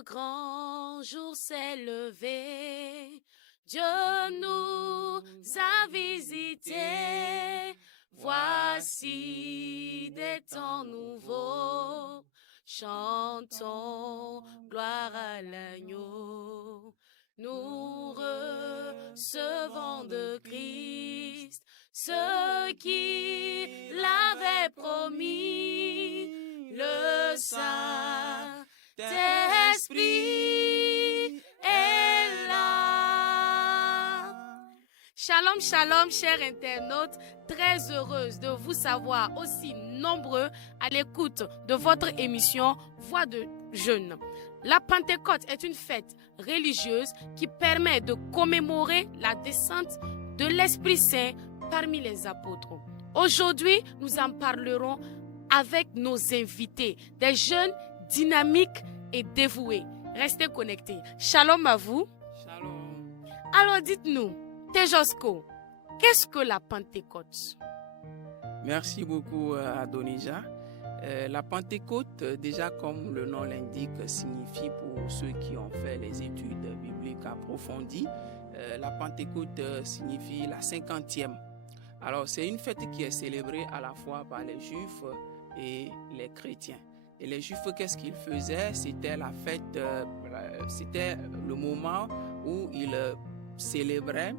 le grand jour s'est levé, Dieu nous a visités. Voici des temps nouveaux, chantons gloire à l'agneau. Nous recevons de Christ ce qu'il avait promis, le Saint-Esprit est là. Shalom, shalom, chers internautes, très heureuse de vous savoir aussi nombreux à l'écoute de votre émission Voix de Jeunes. La Pentecôte est une fête religieuse qui permet de commémorer la descente de l'Esprit Saint parmi les apôtres. Aujourd'hui, nous en parlerons avec nos invités, des jeunes dynamiques et dévoués. Restez connectés. Shalom à vous. Shalom. Alors dites-nous, Tejosco, qu'est-ce que la Pentecôte? Merci beaucoup Adonija. La Pentecôte, déjà comme le nom l'indique, signifie pour ceux qui ont fait les études bibliques approfondies, la Pentecôte signifie la 50e. Alors c'est une fête qui est célébrée à la fois par les Juifs et les chrétiens. Et les Juifs, qu'est-ce qu'ils faisaient? C'était la fête, c'était le moment où ils célébraient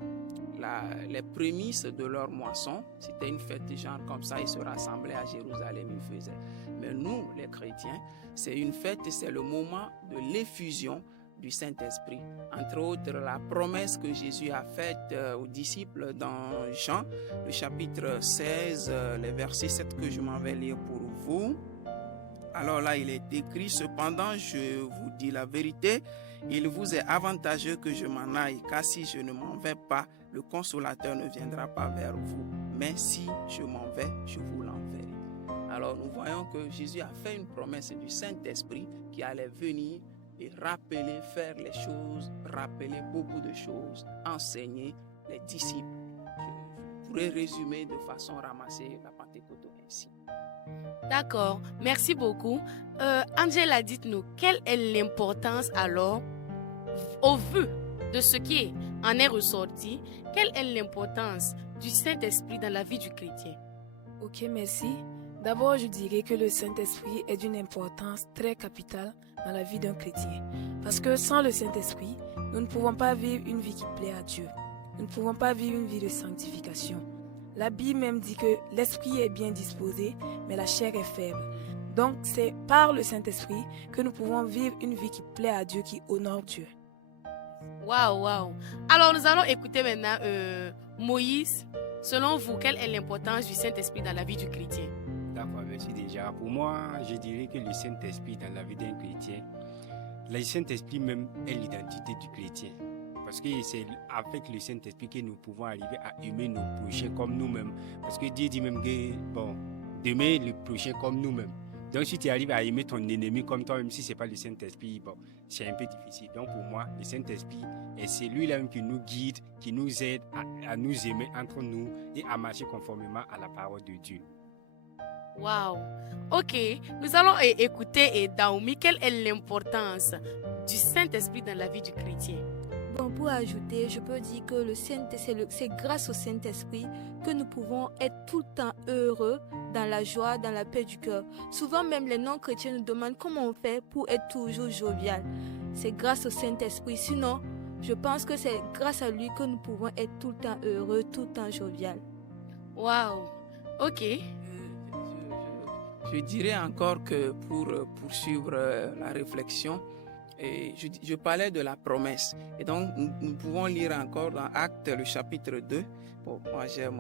les prémices de leur moisson. C'était une fête genre comme ça, ils se rassemblaient à Jérusalem, ils faisaient. Mais nous, les chrétiens, c'est une fête, c'est le moment de l'effusion du Saint-Esprit. Entre autres, la promesse que Jésus a faite aux disciples dans Jean, le chapitre 16, les versets 7 que je m'en vais lire pour vous. Alors là, il est écrit, cependant, je vous dis la vérité, il vous est avantageux que je m'en aille, car si je ne m'en vais pas, le consolateur ne viendra pas vers vous. Mais si je m'en vais, je vous l'enverrai. Alors nous voyons que Jésus a fait une promesse du Saint-Esprit qui allait venir et rappeler, faire les choses, rappeler beaucoup de choses, enseigner les disciples. Je pourrais résumer de façon ramassée la Pentecôte ainsi. D'accord, merci beaucoup. Angela, dites-nous, quelle est l'importance alors, au vu de ce qui en est ressorti, quelle est l'importance du Saint-Esprit dans la vie du chrétien? Ok, merci. D'abord, je dirais que le Saint-Esprit est d'une importance très capitale dans la vie d'un chrétien. Parce que sans le Saint-Esprit, nous ne pouvons pas vivre une vie qui plaît à Dieu. Nous ne pouvons pas vivre une vie de sanctification. La Bible même dit que l'esprit est bien disposé, mais la chair est faible. Donc, c'est par le Saint-Esprit que nous pouvons vivre une vie qui plaît à Dieu, qui honore Dieu. Waouh, waouh. Alors, nous allons écouter maintenant Moïse. Selon vous, quelle est l'importance du Saint-Esprit dans la vie du chrétien? D'accord, merci déjà. Pour moi, je dirais que le Saint-Esprit dans la vie d'un chrétien, le Saint-Esprit même est l'identité du chrétien. Parce que c'est avec le Saint-Esprit que nous pouvons arriver à aimer nos prochains comme nous-mêmes. Parce que Dieu dit même que, d'aimer le prochain comme nous-mêmes. Donc si tu arrives à aimer ton ennemi comme toi, même si ce n'est pas le Saint-Esprit, c'est un peu difficile. Donc pour moi, le Saint-Esprit est celui-là même qui nous guide, qui nous aide à nous aimer entre nous et à marcher conformément à la parole de Dieu. Waouh. Ok, nous allons écouter Daoumi. Quelle est l'importance du Saint-Esprit dans la vie du chrétien? Bon, pour ajouter, je peux dire que c'est grâce au Saint-Esprit que nous pouvons être tout le temps heureux, dans la joie, dans la paix du cœur. Souvent même les non-chrétiens nous demandent comment on fait pour être toujours jovial. C'est grâce au Saint-Esprit. Sinon, je pense que c'est grâce à lui que nous pouvons être tout le temps heureux, tout le temps jovial. Waouh. Ok. Je dirais encore que pour poursuivre la réflexion, et je parlais de la promesse. Et donc, nous pouvons lire encore dans Actes, le chapitre 2. Bon, moi, j'aime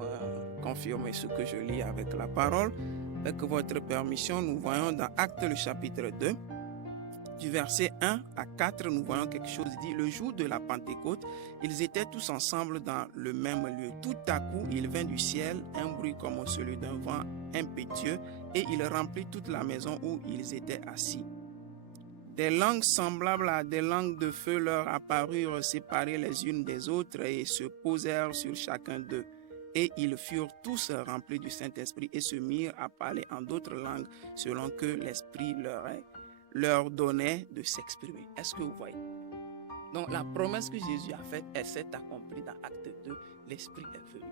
confirmer ce que je lis avec la parole. Avec votre permission, nous voyons dans Actes, le chapitre 2, du verset 1 à 4, nous voyons quelque chose dit. Le jour de la Pentecôte, ils étaient tous ensemble dans le même lieu. Tout à coup, il vint du ciel un bruit comme celui d'un vent impétueux et il remplit toute la maison où ils étaient assis. Des langues semblables à des langues de feu leur apparurent séparées les unes des autres et se posèrent sur chacun d'eux. Et ils furent tous remplis du Saint-Esprit et se mirent à parler en d'autres langues selon que l'Esprit leur leur donnait de s'exprimer. Est-ce que vous voyez? Donc la promesse que Jésus a faite, elle s'est accomplie dans Acte 2. L'Esprit est venu.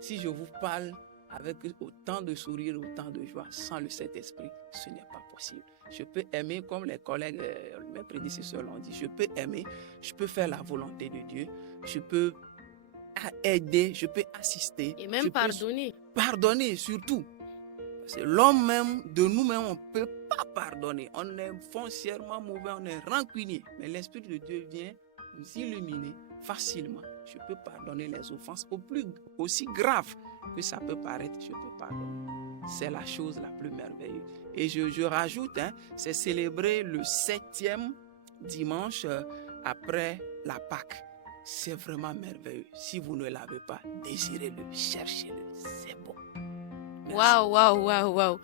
Si je vous parle avec autant de sourire, autant de joie, sans le Saint-Esprit, ce n'est pas possible. Je peux aimer, comme les collègues, mes prédécesseurs l'ont dit, je peux aimer, je peux faire la volonté de Dieu, je peux aider, je peux assister. Et même pardonner. Pardonner surtout. Parce que l'homme même, de nous-mêmes, on ne peut pas pardonner. On est foncièrement mauvais, on est rancunier. Mais l'Esprit de Dieu vient nous illuminer facilement. Je peux pardonner les offenses aussi graves que ça peut paraître, je peux pardonner. C'est la chose la plus merveilleuse. Et je rajoute, c'est célébrer le 7e dimanche après la Pâque. C'est vraiment merveilleux. Si vous ne l'avez pas, désirez-le, cherchez-le. C'est bon. Waouh.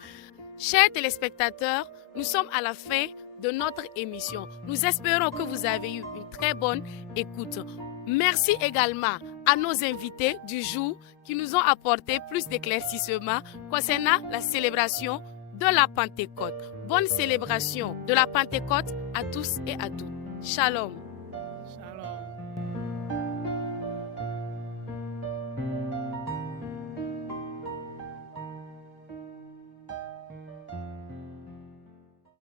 Chers téléspectateurs, nous sommes à la fin de notre émission. Nous espérons que vous avez eu une très bonne écoute. Merci également à nos invités du jour qui nous ont apporté plus d'éclaircissements concernant la célébration de la Pentecôte. Bonne célébration de la Pentecôte à tous et à toutes. Shalom.